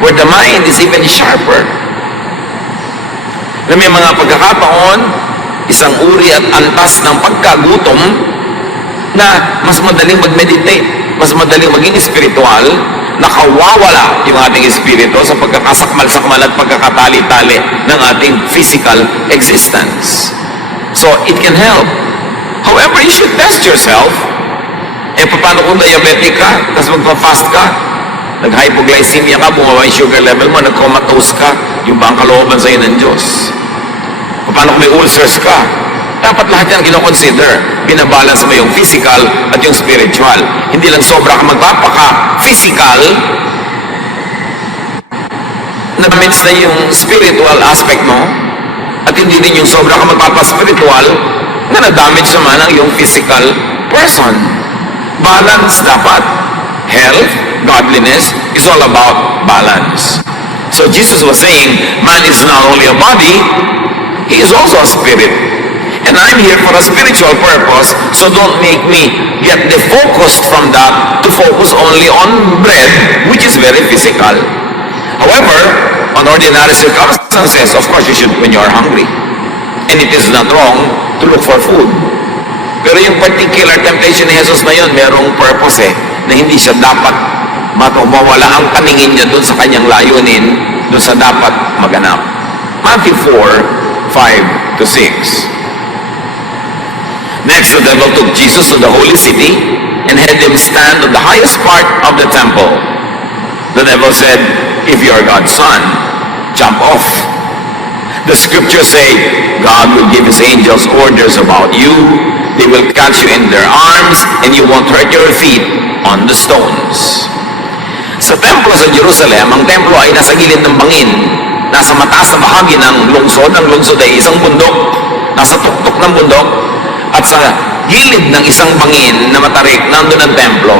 where the mind is even sharper. Na may mga pagkakataon, isang uri at antas ng pagkagutom na mas madaling mag-meditate, mas madaling maging espiritual, nakawawala yung ating espiritu sa pagkakasakmal-sakmal at pagkakatali-tali ng ating physical existence. So, it can help. However, you should test yourself. Paano kung diabetic ka, tapos magpa-fast ka, nag-hypoglycemia ka, bumaba yung sugar level mo, nag-comatose ka, yung ba ang kalooban sa'yo ng Diyos? Paano kung may ulcers ka? Dapat lahat yan kinoconsider. Binabalance mo yung physical at yung spiritual. Hindi lang sobra ka magpapaka-physical, na-damage na yung spiritual aspect mo, at hindi din yung sobra ka magpapa-spiritual, na na-damage naman ang yung physical person. Balance dapat. Health, godliness, is all about balance. So Jesus was saying, man is not only a body, he is also a spirit. And I'm here for a spiritual purpose, so don't make me get defocused from that to focus only on bread, which is very physical. However, on ordinary circumstances, of course, you should when you are hungry. And it is not wrong to look for food. Pero yung particular temptation ni Jesus na yun, merong purpose na hindi siya dapat mawala ang paningin niya doon sa kanyang layunin, doon sa dapat maganap. Matthew 4:5 to 6. Next, the devil took Jesus to the holy city and had him stand on the highest part of the temple. The devil said, "If you are God's son, jump off. The scriptures say, God will give his angels orders about you. They will catch you in their arms and you won't hurt your feet on the stones." Sa templo sa Jerusalem, ang templo ay nasa gilid ng bangin. Nasa mataas na bahagi ng lungsod. Ang lungsod ay isang bundok. Nasa tuktok ng bundok. At sa gilid ng isang bangin na matarik, nandun ang templo.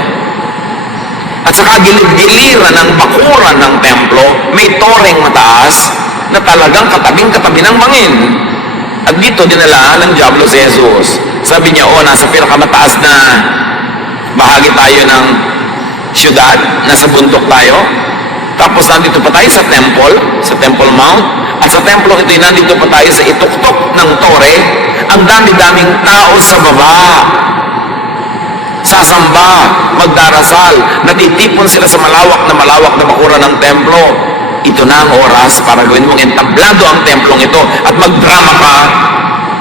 At sa kagilid-giliran ng bakuran ng templo, may toreng mataas na talagang katabing-katabi ng bangin. At dito dinala ng Diablo si Jesus. Sabi niya, nasa pinakamataas na bahagi tayo ng syudad, nasa bundok tayo. Tapos nandito pa tayo sa Temple Mount. At sa templo ito, nandito pa tayo sa ituktok ng tore. Ang dami-daming tao sa baba. Sasamba, magdarasal, natitipon sila sa malawak na bakuran ng templo. Ito na ang oras para gawin mong entablado ang templong ito at magdrama ka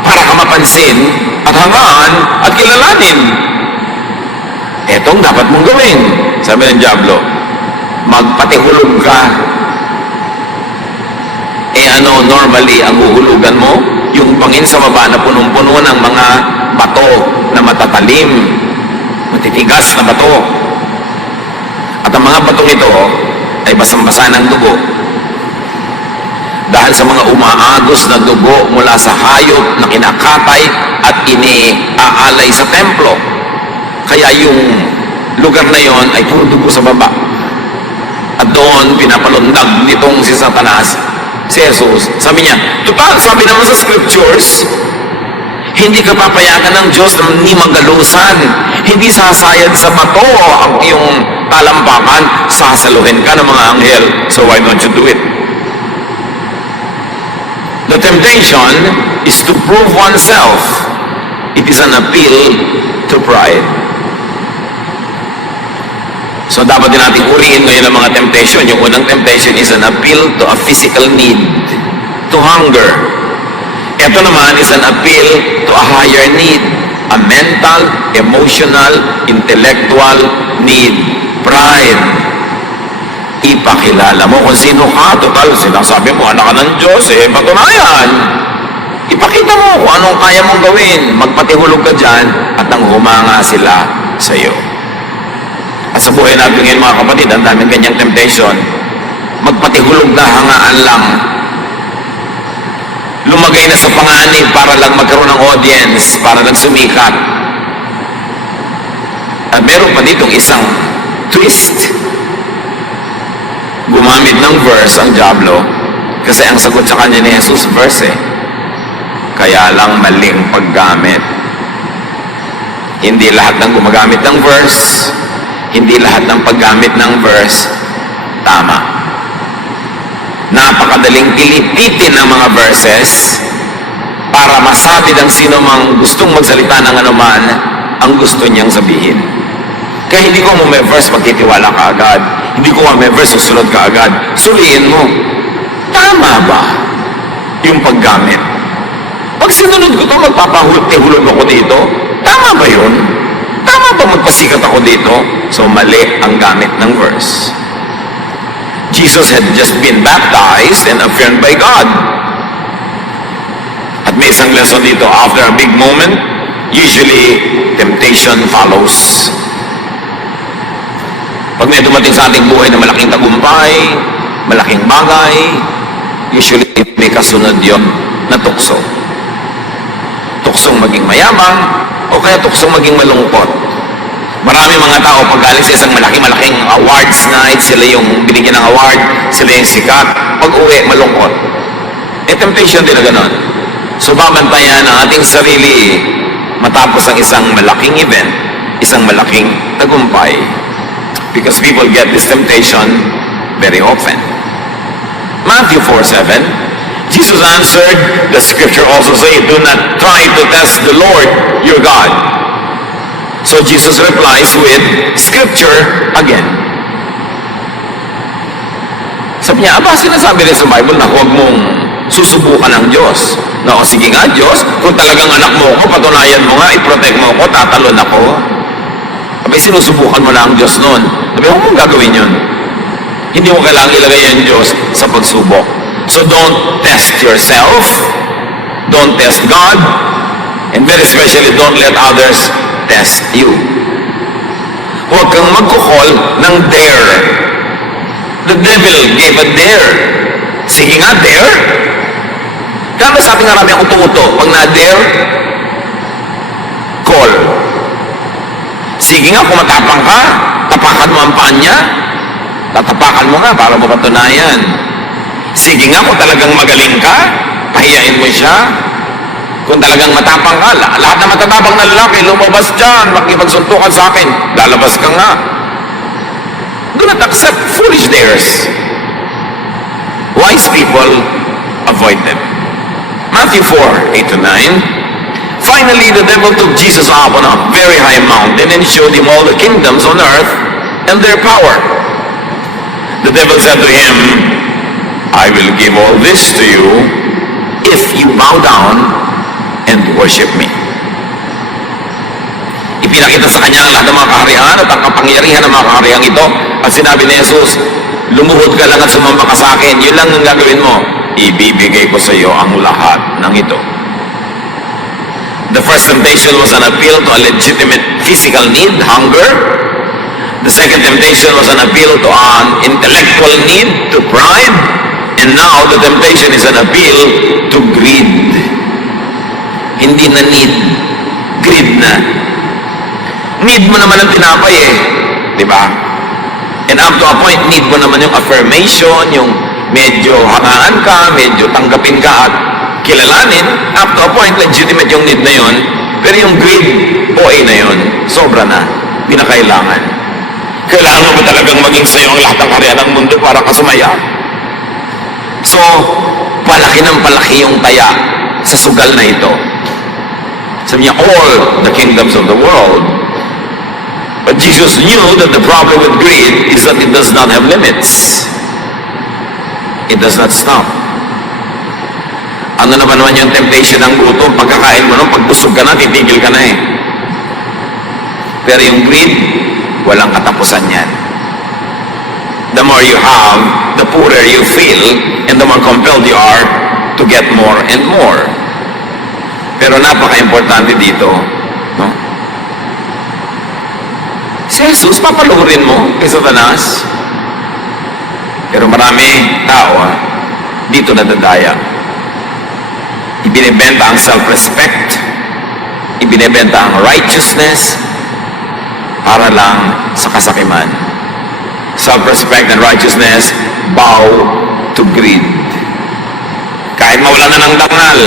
para ka mapansin at hangaan at kilalanin. Etong dapat mong gawin, sabi ng Diablo. Magpatihulog ka. Normally, ang huhulugan mo, yung bangin sa baba na punong-puno ng mga bato na matatalim, matitigas na bato. At ang mga batong ito ay basang-basa ng dugo. Dahil sa mga umaagos na dugo mula sa hayop na kinakatay at iniaalay sa templo. Kaya yung lugar na yon ay puro dugo sa baba. At doon pinapalundag nitong si Satanas, si Jesus. Sabi niya, total, sabi naman sa scriptures, hindi ka papayagan ng Diyos na hindi magalusan. Hindi sasayad sa bato ang iyong talampakan, sasaluhin ka ng mga anghel. So why don't you do it? The temptation is to prove oneself. It is an appeal to pride. So dapat din natin uriin ngayon ang mga temptation. Yung unang temptation is an appeal to a physical need, to hunger. Ito naman is an appeal to a higher need, a mental, emotional, intellectual need, pride. Ipakilala mo kung sino ka. Total, sinasabi mo, anak ka ng Diyos, patunayan. Ipakita mo kung anong kaya mong gawin. Magpatihulog ka dyan at nang humanga sila sa iyo. At sa buhay natin ngayon, mga kapatid, ang daming ganyang temptation. Magpatihulog na hangaan lang. Lumagay na sa panganib para lang magkaroon ng audience, para lang sumikat. At meron pa ditong isang twist. Gumamit ng verse ang Diablo kasi ang sagot sa kanya ni Jesus verse kaya lang maling paggamit. Hindi lahat ng gumagamit ng verse, hindi lahat ng paggamit ng verse tama. Napakadaling pilipitin ng mga verses para masabi ng sino mang gustong magsalita ng anuman ang gusto niyang sabihin. Kaya hindi ko may verse magtitiwala ka agad. Hindi ko may verse susunod ka agad. Suriin mo, tama ba yung paggamit? Pag sinunod ko ito, magpapahulog ako dito. Tama ba yun? Tama ba magpasikat ako dito? So mali ang gamit ng verse. Jesus had just been baptized and affirmed by God. At may isang lesson dito, after a big moment, usually temptation follows. Pag may dumating sa ating buhay na malaking tagumpay, malaking bagay, usually may kasunod yon na tukso. Tuksong maging mayabang, o kaya tuksong maging malungkot. Marami mga tao pag galing sa isang malaking awards night, sila yung binigyan ng award, sila yung sikat, pag uwi, malungkot. Temptation din na ganon. So babantayan ang ating sarili matapos ang isang malaking event, isang malaking tagumpay. Because people get this temptation very often. Matthew 4:7, Jesus answered, the scripture also say, do not try to test the Lord your God. So Jesus replies with scripture again. Sabi niya, sinasabi rin sa Bible na huwag mong susubukan ang Diyos. Na, sige nga Diyos, kung talagang anak mo ako, patunayan mo nga, i-protect mo ako, tatalon ako. Sinusubukan mo na ang Diyos noon. Huwag mong gagawin yun. Hindi mo kailangang ilagay ang Diyos sa pagsubok. So don't test yourself, don't test God, and very especially don't let others test you. Huwag kang magkukol ng dare. The devil gave a dare. Sige nga, dare. Kano sa ating marami ang uto-uto? Pag na-dare, call. Sige nga, kung matapang ka, tapakan mo ang paan niya. Tatapakan mo nga para mapatunayan. Sige nga, kung talagang magaling ka, pahiyain mo siya. Kung talagang matapang ka, lahat na matatapang na lalaki, lumabas dyan, makipagsuntukan sa akin, lalabas ka nga. Do not accept foolish dares. Wise people, avoid them. Matthew 4:8-9. Finally, the devil took Jesus up on a very high mountain and showed him all the kingdoms on earth and their power. The devil said to him, I will give all this to you if you bow down and worship me. Ipinakita sa kanya ang lahat ng mga kaharian at ang kapangyarihan ng mga kaharian ito. At sinabi ni Jesus, lumuhod ka lang at sumamba ka sa akin. Yun lang ang gagawin mo. Ibibigay ko sa iyo ang lahat ng ito. The first temptation was an appeal to a legitimate physical need, hunger. The second temptation was an appeal to an intellectual need, to pride. And now the temptation is an appeal to greed. Hindi na need, greed na. Need mo naman ang tinapay di ba? And up to a point, need mo naman yung affirmation, yung medyo hangaan ka, medyo tanggapin ka at kilalanin. Up to a point, legitimate yung need na yun. Pero yung greed, OA na yun. Sobra na. Hindi na kailangan. Kailangan mo talagang maging sa'yo ang lahat ng karya ng mundo para kasumaya. So, palaki ng palaki yung taya sa sugal na ito. Sabi niya, all the kingdoms of the world. But Jesus knew that the problem with greed is that it does not have limits. It does not stop. Ano naman yung temptation ng gutom? Pagkakain mo nung pagbusog ka na, titigil ka na Pero yung greed, walang katapusan yan. The more you have, the poorer you feel, and the more compelled you are to get more and more. Pero napaka-importante dito, no? Si Jesus, papalurin mo kay Satanas. Pero marami tao, dito nadadaya. Ibinibenta ang self-respect, ibinibenta ang righteousness, para lang sa kasakiman. Self-respect and righteousness bow to greed. Kahit mawala na ng dangal,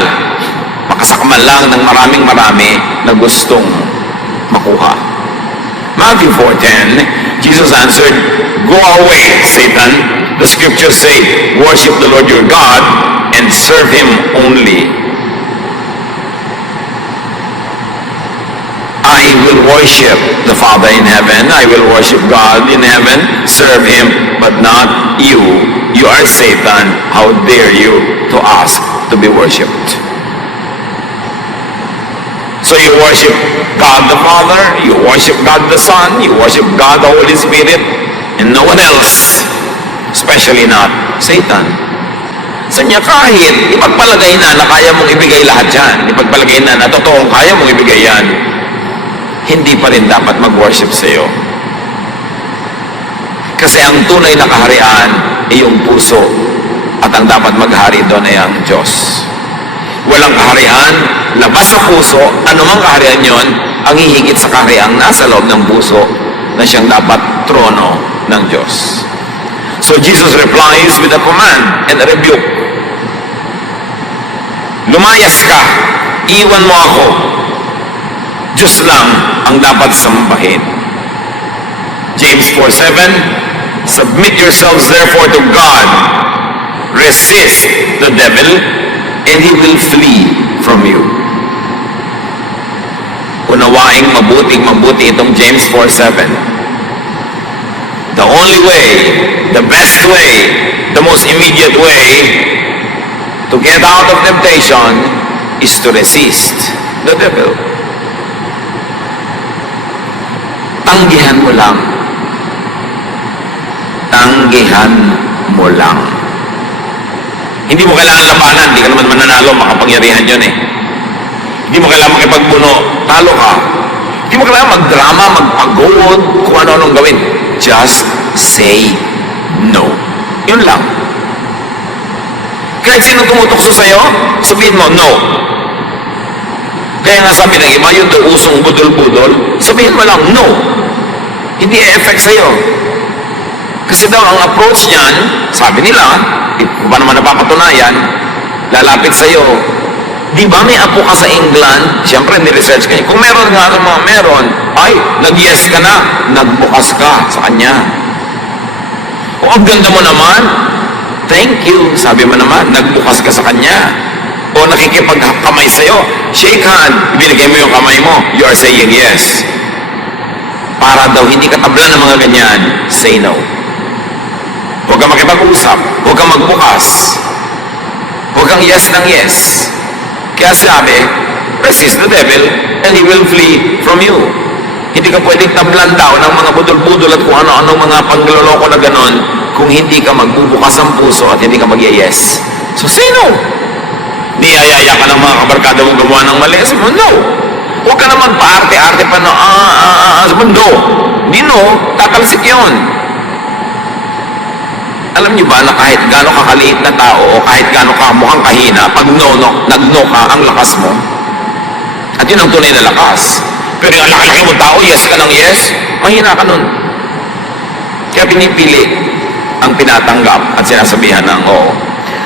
makasakman lang ng marami na gustong makuha. Matthew 4:10, Jesus answered, Go away, Satan. The scriptures say, worship the Lord your God and serve Him only. I will worship the Father in heaven. I will worship God in heaven, serve Him, but not you. You are Satan. How dare you to ask to be worshipped? So you worship God the Father, you worship God the Son, you worship God the Holy Spirit, and no one else, especially not Satan. Sa niya kahit ipagpalagay na kaya mong ibigay lahat yan, ipagpalagay na totoong kaya mong ibigay yan, hindi pa rin dapat mag-worship sa iyo. Kasi ang tunay na kaharian ay yung puso, at ang dapat maghari doon ay ang Diyos. Walang kaharian labas sa puso, anumang kaharian yon ang hihigit sa kahariang nasa loob ng puso na siyang dapat trono ng Diyos. So Jesus replies with a command and a rebuke. Lumayas ka, iwan mo ako. Diyos lang ang dapat sambahin. James 4:7, submit yourselves therefore to God, resist the devil, and he will flee from you. Unawaing mabuti itong James 4:7. The only way, the best way, the most immediate way to get out of temptation is to resist the devil. Tanggihan mo lang. Tanggihan mo lang. Hindi mo kailangan labanan, hindi ka naman mananalo, makapangyarihan yun eh. Hindi mo kailangan makipagbuno, talo ka. Hindi mo kailangan magdrama, magpagod, kung ano-anong gawin. Just say no. Yun lang. Kahit sino tumutokso sa'yo, sabihin mo, no. Kaya nga sabi ng iba, yung usong budol-budol, sabihin mo lang, no. Hindi e-effect sa'yo. Kasi daw, ang approach niyan, sabi nila, kung ba naman napapatunayan, lalapit sa'yo. Di ba may apo ka sa England? Siyempre, ni-research ka niya. Kung meron nga mga meron, ay, nag-yes ka na, nagbukas ka sa kanya. O, ang ganda mo naman, thank you, sabi mo naman, nagbukas ka sa kanya. O, nakikipagkamay sa'yo, shake hand, binigay mo yung kamay mo, you are saying yes. Para daw hindi ka tabla ng mga ganyan, say no. Huwag kang makipag-usap. Huwag kang magbukas. Huwag kang yes ng yes. Kaya sabi, resist the devil and he will flee from you. Hindi ka pwedeng tablan daw ng mga budol-budol at kung ano-ano mga pangloloko na ganon kung hindi ka magbubukas ang puso at hindi ka mag-yes. So say no. Niyayaya ka ng mga kabarkada mong gumawa ng mali. Sabi mo, no. Huwag ka naman paarte-arte pa na, sabi mo, no. Hindi no, tatalsik yun. Alam niyo ba na kahit gaano kakaliit na tao o kahit gaano ka mukhang kahina, pag nag-no ka, ang lakas mo. At yun ang tunay na lakas. Pero yung laki-laki mo tao, yes ka ng yes, mahina ka nun. Kaya pinipili ang tinatanggap at sinasabihan ng oo.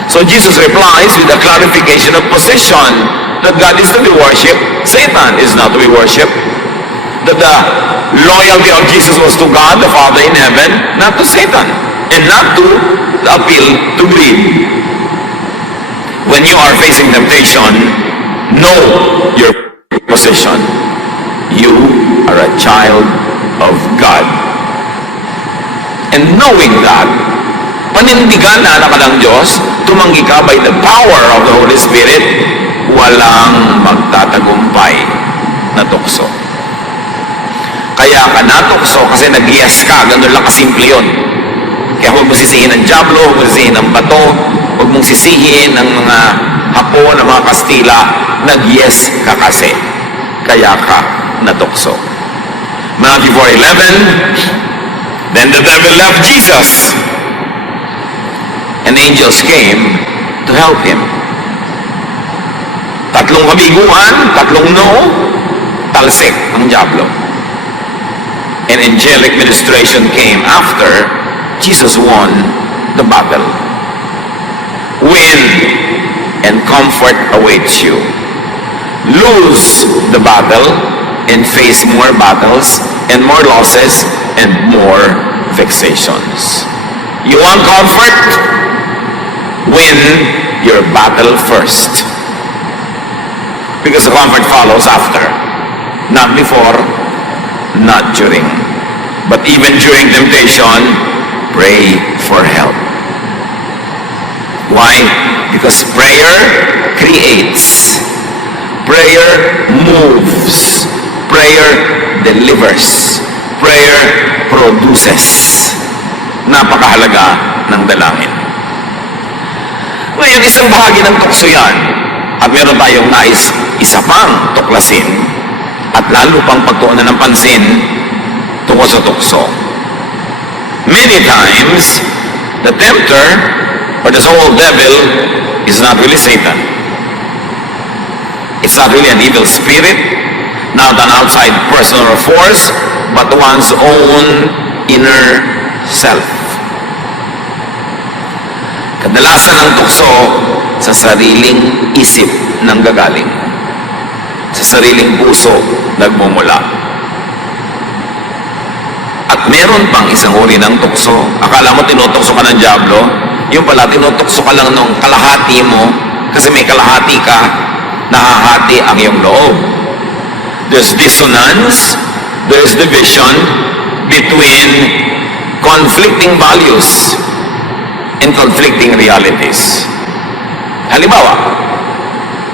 So Jesus replies with a clarification of position that God is to be worshipped, Satan is not to be worshipped. That the loyalty of Jesus was to God, the Father in heaven, not to Satan. And not to appeal to greed. When you are facing temptation, know your position. You are a child of God. And knowing that, panindigan na anak ka ng Diyos, tumanggi ka by the power of the Holy Spirit, walang magtatagumpay na tukso. Kaya ka natukso kasi nag-yes ka, ganun lang kasimple yun. Kaya huwag mong sisihin ng Diablo, huwag mong sisihin ng bato, huwag mong sisihin ng mga Hapon, ng mga Kastila, nag-yes ka kasi. Kaya ka natukso. Matthew 4:11, then the devil left Jesus, and angels came to help him. Tatlong kabiguan, tatlong no, talsik ang Diablo. An angelic ministration came after Jesus won the battle. Win and comfort awaits you. Lose the battle and face more battles and more losses and more vexations. You want comfort? Win your battle first. Because the comfort follows after. Not before, not during. But even during temptation, pray for help. Why? Because prayer creates. Prayer moves. Prayer delivers. Prayer produces. Napakahalaga ng dalangin. Ngayon, isang bahagi ng tukso yan. At meron tayong nais isa pang tuklasin at lalo pang pagtuunan ng pansin tungkol sa tukso. Many times, the tempter or the so-called devil is not really Satan. It's not really an evil spirit, not an outside person or force, but one's own inner self. Kadalasan ang tukso sa sariling isip nang gagaling. Sa sariling puso nagmumula. At meron pang isang uri ng tukso. Akala mo tinutokso ka ng dyablo, yung pala tinutokso ka lang nung kalahati mo, kasi may kalahati ka, nahahati ang iyong loob. There's dissonance, there's division between conflicting values and conflicting realities. Halimbawa,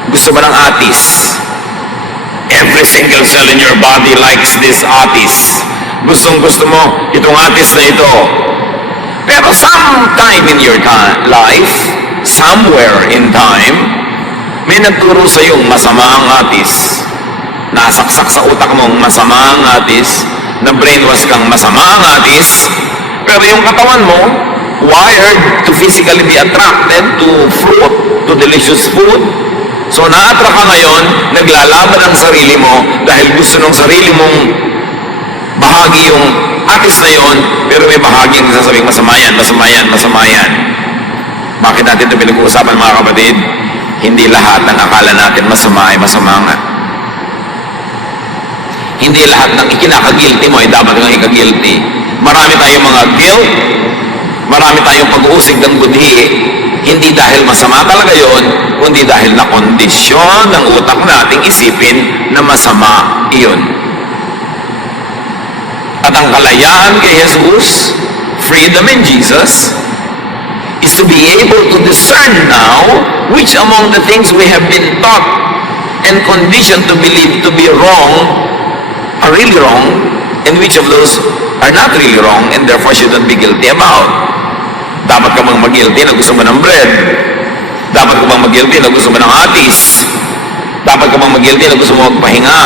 gusto ba ng atis? Every single cell in your body likes this atis. Gustong-gusto mo itong atis na ito. Pero sometime in your life, somewhere in time, may nagturo sa iyong masama ang atis. Nasaksak sa utak mong masama ang atis, na brainwash kang masama ang atis, pero yung katawan mo, wired to physically be attracted to fruit, to delicious food. So na-attract ka ngayon, naglalaban ang sarili mo dahil gusto ng sarili mong bahagi yung atis na yon, pero may bahagi yung sasabing masama yan, masama yan, masama yan. Bakit natin ito pinag-uusapan mga kapatid? Hindi lahat ng akala natin masama ay masama nga. Hindi lahat ng ikinaka-guilty mo ay dapat kang ika-guilty. Marami tayong mga guilt, marami tayong pag-uusig ng budhi, hindi dahil masama talaga yon, kundi dahil na kondisyon ng utak nating isipin na masama iyon. At ang kalayaan kay Jesus, freedom in Jesus, is to be able to discern now which among the things we have been taught and conditioned to believe to be wrong are really wrong, and which of those are not really wrong and therefore shouldn't be guilty about. Dapat ka bang mag-guilty na gusto mo ng bread? Dapat ka bang mag-guilty na gusto mo ng atis? Dapat ka bang mag-guilty na gusto mo magpahinga?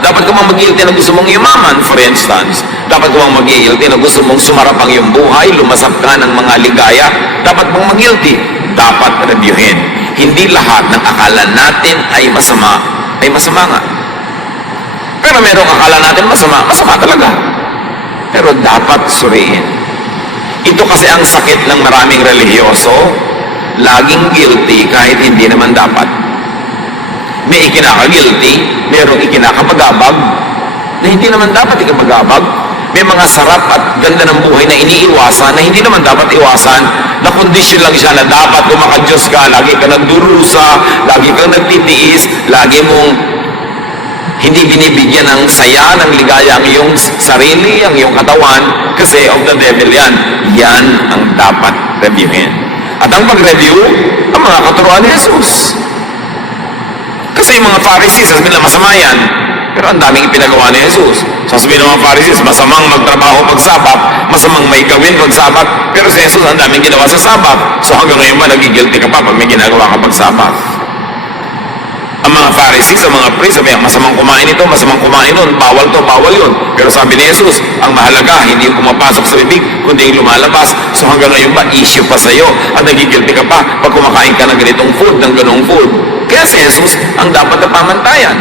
Dapat ka bang mag-guilty na gusto mong yumaman, for instance? Dapat ka bang mag-guilty na gusto mong sumarap ang iyong buhay, lumasap ka ng mga ligaya? Dapat bang mag-guilty? Dapat reviewin. Hindi lahat ng akala natin ay masama nga. Pero merong akala natin masama talaga. Pero dapat suriin. Ito kasi ang sakit ng maraming relihiyoso, laging guilty kahit hindi naman dapat. May ikinaka-guilty, merong ikinakapagabag, na hindi naman dapat ikapagabag. May mga sarap at ganda ng buhay na iniiwasan, na hindi naman dapat iwasan, na kondisyon lang siya na dapat kung maka-Diyos ka, lagi ka nagdurusa, lagi kang nagtitiis, lagi mong hindi binibigyan ng saya, ng ligaya ang iyong sarili, ang iyong katawan, kasi of the devil yan. Yan ang dapat reviewin. At ang pag-review, ang mga katuruan ni Jesus. Kasi yung mga Pharisees, sasabihin nila masama yan, pero ang daming ipinagawa ni Jesus. Sasabihin ng mga Pharisees, masamang magtrabaho pag-Sabat, masamang may gawin pag-Sabat, pero si Jesus ang daming ginawa sa Sabat. So hanggang ngayon ba, nagigilty ka pa pag may ginagawa ka pag-Sabat? Ang mga Pharisees, ang mga priests, sabi, masamang kumain ito, masamang kumain nun, bawal to, bawal yun. Pero sabi ni Jesus, ang mahalaga, hindi yung pumapasok sa bibig, kundi yung lumalabas. So hanggang ngayon ba, issue pa sa'yo, at nagigilty ka pa pag kumakain ka ng ganitong food, ng ganong food. Kaya si Jesus, ang dapat na pamantayan.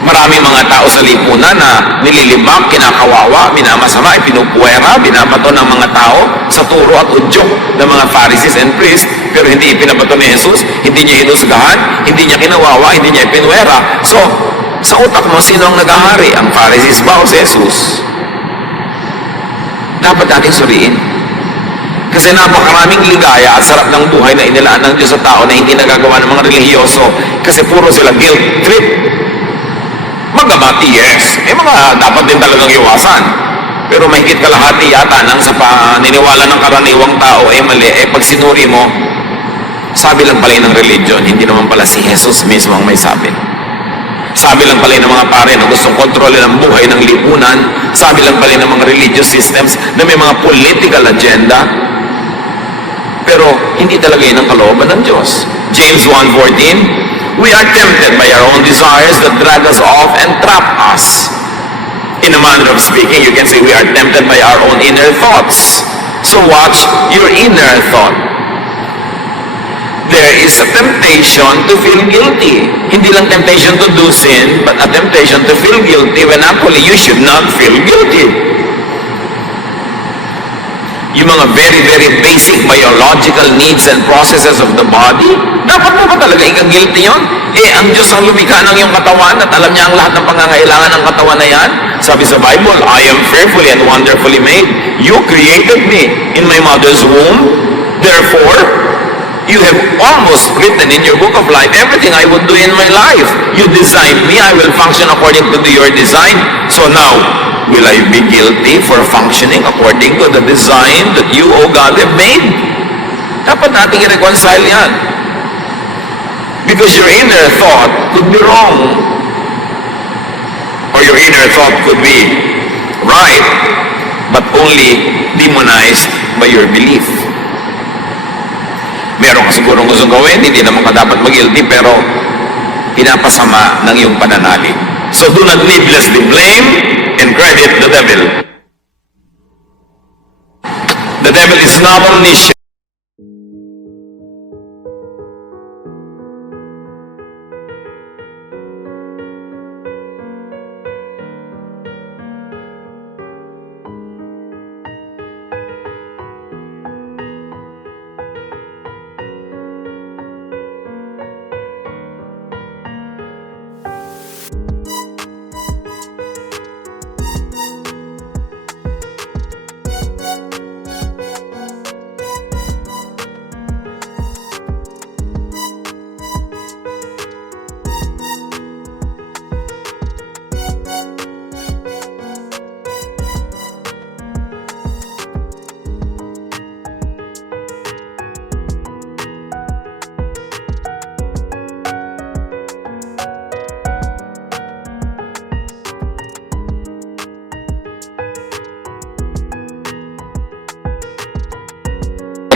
Maraming mga tao sa lipunan na nililibak, kinakawawa, minamasama, ipinupuwera, binabato ng mga tao sa turo at udyok ng mga Pharisees and priests, pero hindi ipinabato ni Jesus, hindi niya hinusgahan, hindi niya kinawawa, hindi niya ipinuwera. So, sa utak mo, sino ang nag-ahari? Ang Pharisees ba o si Jesus? Dapat natin suriin. Kasi napakaraming ligaya at sarap ng buhay na inilaan ng Diyos sa tao na hindi nagagawa ng mga relihiyoso kasi puro sila guilt trip. Magabati, yes. Mga dapat din talagang iwasan. Pero mahigit kalahati yata nang sa paniniwala ng karaniwang tao mali. Pag sinuri mo, sabi lang pala ng religion, hindi naman pala si Jesus mismo ang may sabi. Sabi lang pala ng mga pare na gustong kontrolin ang buhay ng lipunan. Sabi lang pala ng mga religious systems na may mga political agenda. Pero hindi talaga yun ang kalooban ng Diyos. James 1:14, we are tempted by our own desires that drag us off and trap us. In a manner of speaking, you can say we are tempted by our own inner thoughts. So watch your inner thought. There is a temptation to feel guilty. Hindi lang temptation to do sin, but a temptation to feel guilty when actually you should not feel guilty. Yung mga very, very basic biological needs and processes of the body, dapat mo ba talaga ika-guilty yun? Ang Diyos ang lumikha ng iyong katawan at alam niya ang lahat ng pangangailangan ng katawan na yan. Sabi sa Bible, I am fearfully and wonderfully made. You created me in my mother's womb. Therefore, you have almost written in your book of life everything I would do in my life. You designed me, I will function according to your design. So now, will I be guilty for functioning according to the design that you, O God, have made? Dapat nating i-reconcile yan. Because your inner thought could be wrong. Or your inner thought could be right, but only demonized by your belief. Meron ka siguro gustong gawin, hindi naman ka dapat mag-guilty, pero pinapasama ng iyong pananalig. So do not needlessly blame and credit the devil. The devil is not omniscient.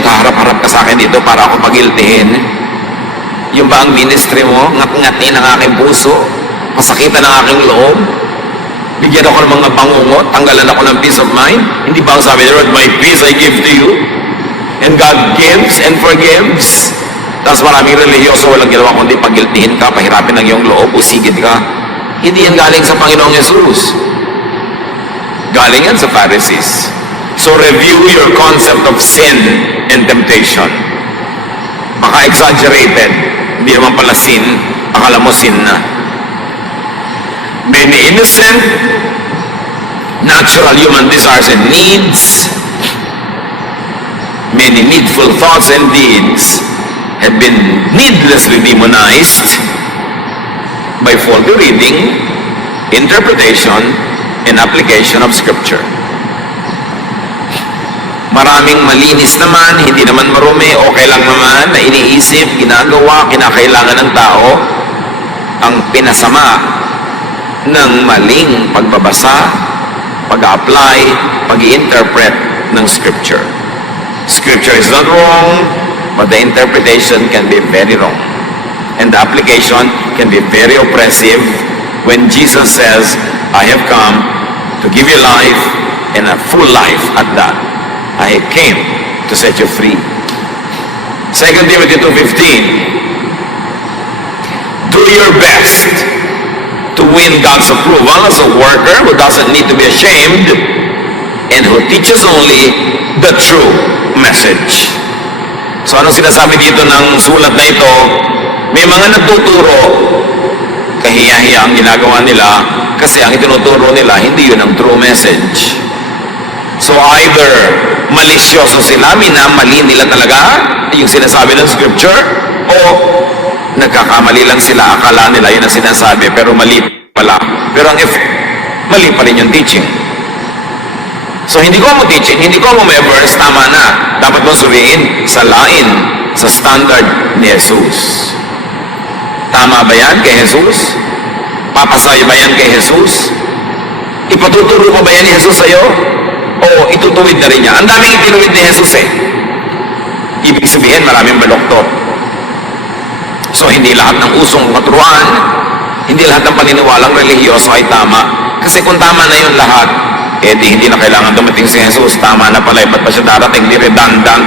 Harap-harap ka sa akin dito para ako pagiltihin. Yung ba ang ministry mo, ngat-ngati ng aking puso, masakitan ng aking loob, bigyan ako ng mga bangungot, tanggalan ako ng peace of mind? Hindi ba ang sabi ni Lord, my peace I give to you? And God gives and forgives. Tapos maraming relihiyoso, walang ginawa kundi pagiltihin ka, pahirapin ng iyong loob, usigid ka. Hindi yan galing sa Panginoong Jesus. Galing yan sa Pharisees. So review your concept of sin and temptation. Baka exaggerated. Hindi naman pala sin. Akala mo sin na. Many innocent, natural human desires and needs, many needful thoughts and deeds have been needlessly demonized by faulty reading, interpretation, and application of Scripture. Maraming malinis naman, hindi naman marumi, okay lang naman, na iniisip, ginagawa, kinakailangan ng tao, ang pinasama ng maling pagbabasa, pag-apply, pag-interpret ng Scripture. Scripture is not wrong, but the interpretation can be very wrong. And the application can be very oppressive when Jesus says, I have come to give you life and a full life at that. I came to set you free. 2 Timothy 2:15. Do your best to win God's approval as a worker who doesn't need to be ashamed and who teaches only the true message. So ano sinasabi dito ng sulat na ito? May mga nagtuturo, kahiya-hiya ang ginagawa nila kasi ang itinuturo nila hindi yun ang true message. So either malisyoso sila, minamali nila talaga yung sinasabi ng scripture, o nagkakamali lang sila, akala nila yun ang sinasabi, pero mali pala. Pero ang mali pa rin yung teaching. So hindi ko mo teaching, hindi ko mo verse, tama na. Dapat mo suriin sa line, sa standard ni Jesus. Tama ba yan kay Jesus? Papasayo ba yan kay Jesus? Ipatuturo mo ba yan ni Jesus sa'yo? O itutuwid na rin niya? Ang daming itinuwid ni Jesus eh. Ibig sabihin, maraming baloktot. So hindi lahat ng usong katuruan, hindi lahat ng paniniwalang religyoso ay tama. Kasi kung tama na yun lahat, hindi na kailangan dumating si Jesus. Tama na pala, ba't pa siya darating? Di redundant.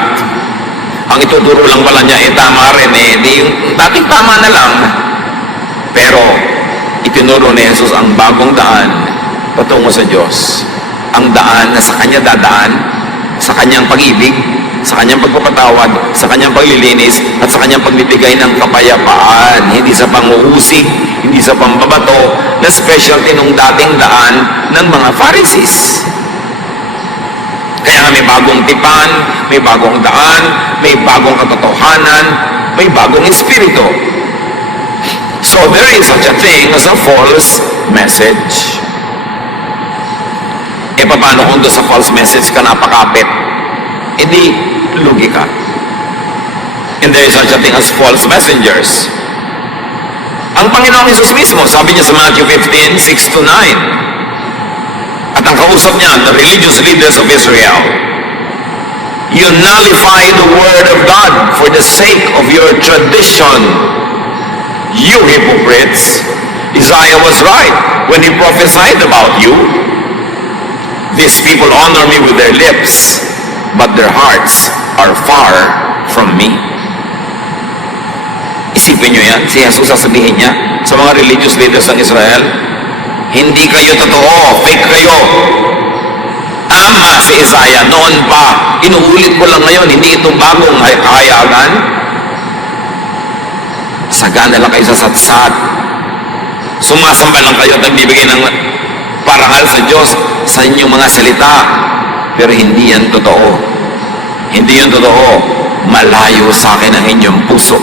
Ang ituturo lang pala niya, tama rin di yung dating tama na lang. Pero, itinuro ni Jesus ang bagong daan patungo sa Diyos. Ang daan na sa Kanya dadaan, sa Kanyang pag-ibig, sa Kanyang pagpapatawad, sa Kanyang paglilinis, at sa Kanyang pagbibigay ng kapayapaan. Hindi sa panguhusig, hindi sa pambabato, na specialty nung dating daan ng mga Pharisees. Kaya may bagong tipan, may bagong daan, may bagong katotohanan, may bagong espiritu. So there is such a thing as a false message. Paano kung doon sa false message ka napakapit? Hindi, lugi ka. And there is such a thing as false messengers. Ang Panginoong Jesus mismo, sabi niya sa Matthew 15, 6-9, at ang kausap niya, the religious leaders of Israel, you nullify the word of God for the sake of your tradition. You hypocrites, Isaiah was right when he prophesied about you. These people honor me with their lips, but their hearts are far from me. Isipin nyo yan, si Jesus sasabihin niya sa mga religious leaders ng Israel, hindi kayo totoo, fake kayo. Tama si Isaiah noon pa. Inuulit ko lang ngayon, hindi ito bagong kahayagan. Sagana lang kayo sa satsat. Sumasamba lang kayo at nagbibigay ng parangal sa Diyos sa inyong mga salita. Pero hindi yan totoo. Hindi yan totoo. Malayo sa akin ang inyong puso.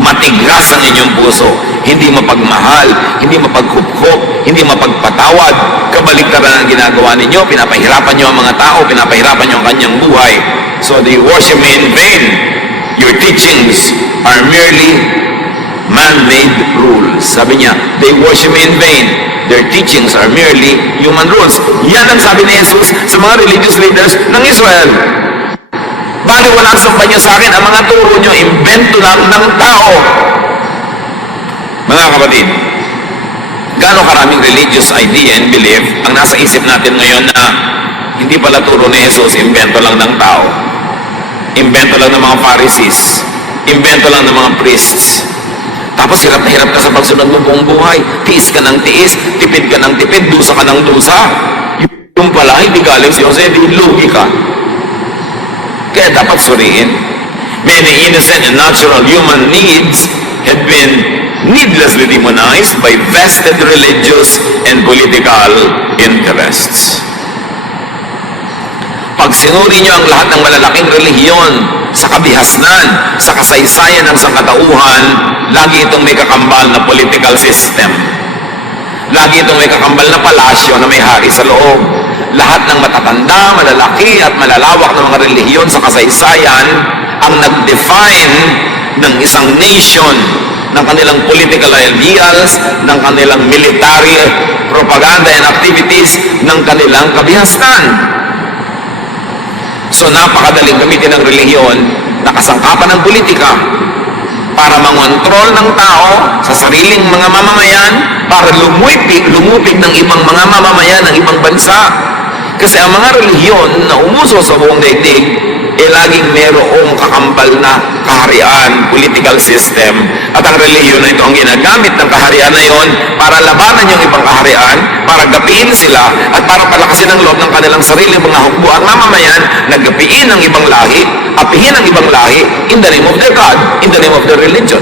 Matigas ang inyong puso. Hindi mapagmahal, hindi mapagkuphop, hindi mapagpatawad. Kabaliktaran ang ginagawa ninyo. Pinapahirapan nyo ang mga tao, pinapahirapan nyo ang kanyang buhay. So they worship me in vain. Your teachings are merely man-made rules. Sabi niya, they worship me in vain. Their teachings are merely human rules. Yan ang sabi ni Jesus sa mga religious leaders ng Israel. Baliwalaan sa niyo sa akin, ang mga turo nyo, invento lang ng tao. Mga kapatid, gano'ng karaming religious idea and belief ang nasa isip natin ngayon na hindi pala turo ni Jesus, invento lang ng tao. Invento lang ng mga Pharisees. Invento lang ng mga priests. Tapos hirap na hirap ka sa pagsunod mo buong buhay. Tiis ka ng tiis, tipid ka ng tipid, dusa ka ng dusa. Yung pala, hindi galing si Jose, hindi lugi ka. Kaya dapat suriin. Many innocent and natural human needs had been needlessly demonized by vested religious and political interests. Pag sinuri niyo ang lahat ng malalaking relihiyon sa kabihasnan, sa kasaysayan ng sangkatauhan, lagi itong may kakambal na political system. Lagi itong may kakambal na palasyo na may hari sa loob. Lahat ng matatanda, malalaki at malalawak na mga relihiyon sa kasaysayan ang nag-define ng isang nation, ng kanilang political ideals, ng kanilang military propaganda and activities, ng kanilang kabihasnan. So napakadaling gamitin ng relihiyon na kasangkapan ng politika para mangontrol ng tao sa sariling mga mamamayan, para lumupig ng ibang mga mamamayan ng ibang bansa. Kasi ang mga relihiyon na umuso sa buong daigdig, laging merong kakambal na kaharian, political system. At ang relihiyon na ito ang ginagamit ng kaharian na yon para labanan yung ibang kaharian, para gapiin sila, at para palakasin ang loob ng kanilang sarili mga hukbo at mamamayan na gapiin ang ibang lahi, apihin ang ibang lahi in the name of their God, in the name of their religion.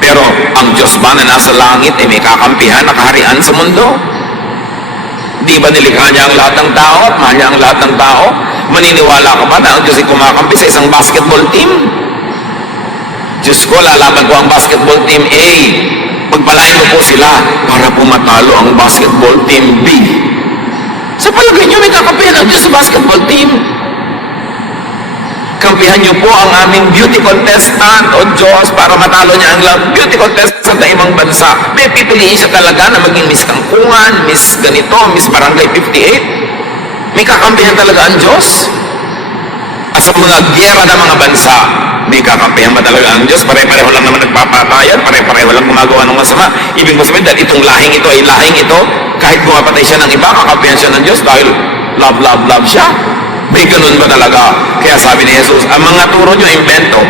Pero ang Diyos ba na nasa langit ay may kakampihan na kaharian sa mundo? Hindi ba nilikha niya ang lahat ng tao at mahal niya ang lahat ng tao? Maniniwala ka ba na ang Diyos ay kumakampi sa isang basketball team? Diyos ko, lalaban ko ang basketball team A. Pagpalain mo po sila para po matalo ang basketball team B. Sa palagay niyo, may kakampihan ang Diyos sa basketball team. Kampihan niyo po ang aming beauty contestant o Diyos para matalo niya ang beauty contestant ng ibang bansa. May pipiliin siya talaga na maging Miss Kangkungan, Miss ganito, Miss Barangay 58. May kakampihan talaga ang Diyos. At sa mga giyera ng mga bansa, may kakampihan ba talaga ang Diyos? Pare-pareho lang naman nagpapatayan, pare-pareho lang gumagawa ng masama. Ibig mo sabihin, dahil itong lahing ito ay lahing ito, kahit bumapatay siya ng iba, kakampihan siya ng Diyos dahil love, love, love siya. May ganun ba talaga? Kaya sabi ni Jesus, ang mga turo nyo, invento.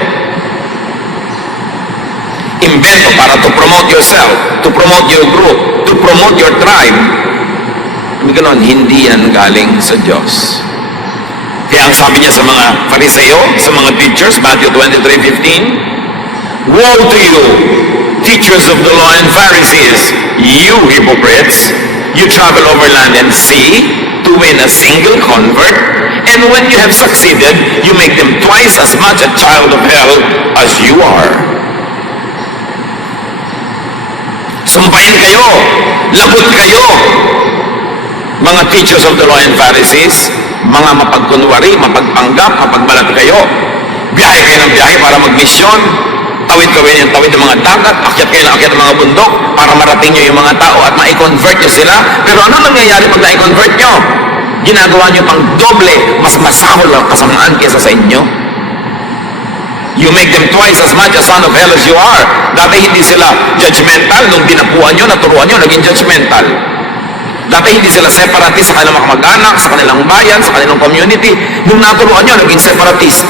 Invento para to promote yourself, to promote your group, to promote your tribe. May ganun, hindi yan galing sa Diyos. Kaya ang sabi niya sa mga Fariseo, sa mga teachers, Matthew 23:15, woe to you, teachers of the law and Pharisees, you hypocrites! You travel over land and sea to win a single convert, and when you have succeeded, you make them twice as much a child of hell as you are. Sumpayin kayo, labot kayo, mga teachers of the law and Pharisees, mga mapagkunwari, mapagpanggap, mapagbalat kayo. Biyahe kayo ng biyahe para magmisyon. Tawid kayo ng tawid ng mga dagat, akyat kayo ng akyat ng mga bundok para marating nyo yung mga tao at ma-convert nyo sila. Pero ano nangyayari pag na-convert nyo? Ginagawa nyo pang doble, mas masahol ang kasamaan kesa sa inyo. You make them twice as much a son of hell as you are. Dati hindi sila judgmental. Nung dinapuan nyo, naturuan nyo, naging judgmental. Dati hindi sila separatist sa kanilang mga kamag-anak, sa kanilang bayan, sa kanilang community. Nung naturuan nyo, naging separatist.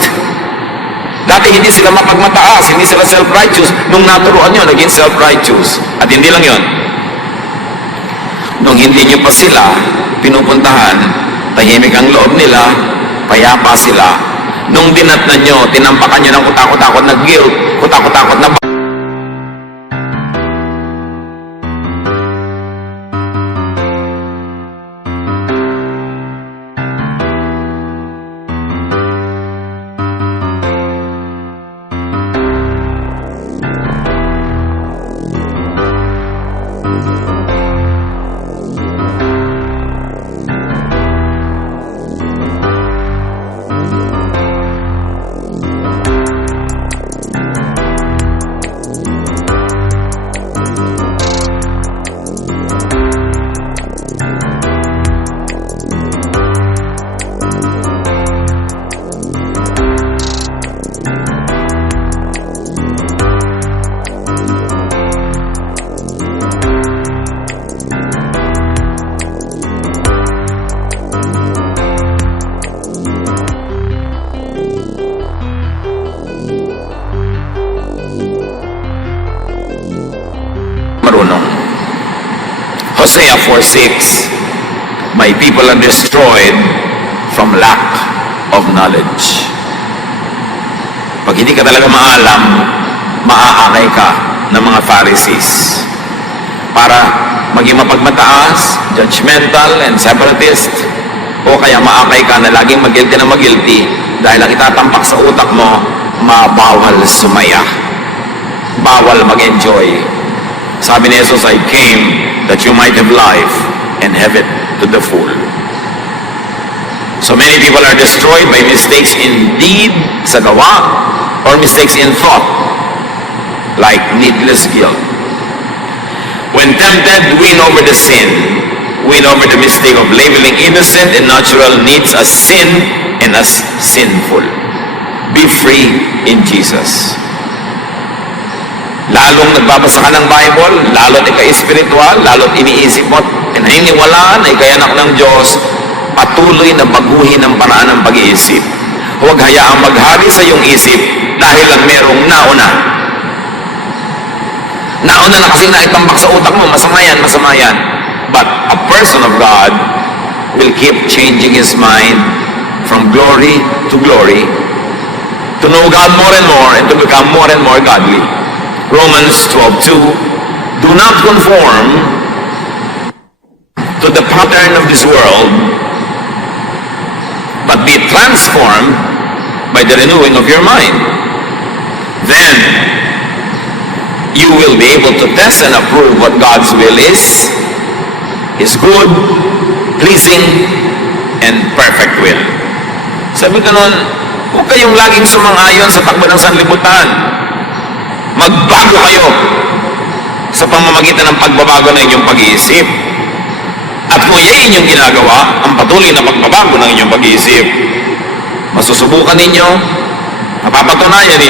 Dati hindi sila mapagmataas, hindi sila self-righteous. Nung naturuan nyo, naging self-righteous. At hindi lang yon. Nung hindi nyo pa sila pinupuntahan, tahimik ang loob nila, payapa sila. Nung dinatnan nyo, tinampakan nyo ng kutakot-takot na guilt, kutakot-takot na marunong. Hosea 4:6, my people are destroyed from lack of knowledge. Pag hindi ka talaga maalam, maaakay ka ng mga Pharisees para maging mapagmataas, judgmental, and separatist, o kaya maakay ka na laging mag-guilty na mag-guilty dahil ang itatampak sa utak mo, mabawal sumaya, bawal mag-enjoy. Sabi ni Jesus, I came that you might have life and have it to the full. So many people are destroyed by mistakes in deed, sa gawa, or mistakes in thought, like needless guilt. When tempted, win over the sin, win over the mistake of labeling innocent and natural needs as sin and as sinful. Be free in Jesus. Lalong nagbabasa ka ng Bible, lalo't ika-espiritual, lalo't iniisip mo, naniniwalaan ay kayanak ng Diyos, patuloy na baguhin ang paraan ng pag-iisip. Huwag hayaang maghari sa iyong isip dahil lang merong nauna. Nauna na kasi naitambak sa utak mo, masama yan, masama yan. But a person of God will keep changing his mind from glory to glory, to know God more and more, and to become more and more godly. Romans 12:2, do not conform to the pattern of this world, but be transformed by the renewing of your mind. Then, you will be able to test and approve what God's will is, His good, pleasing, and perfect will. Sabi ko noon, huwag kayong laging sumang-ayon sa takbo ng sanlibutan. Magbago kayo sa pamamagitan ng pagbabago ng inyong pag-iisip. At kung yan inyong ginagawa, ang patuloy na pagbabago ng inyong pag-iisip, masusubukan ninyo, mapapatunayan ninyo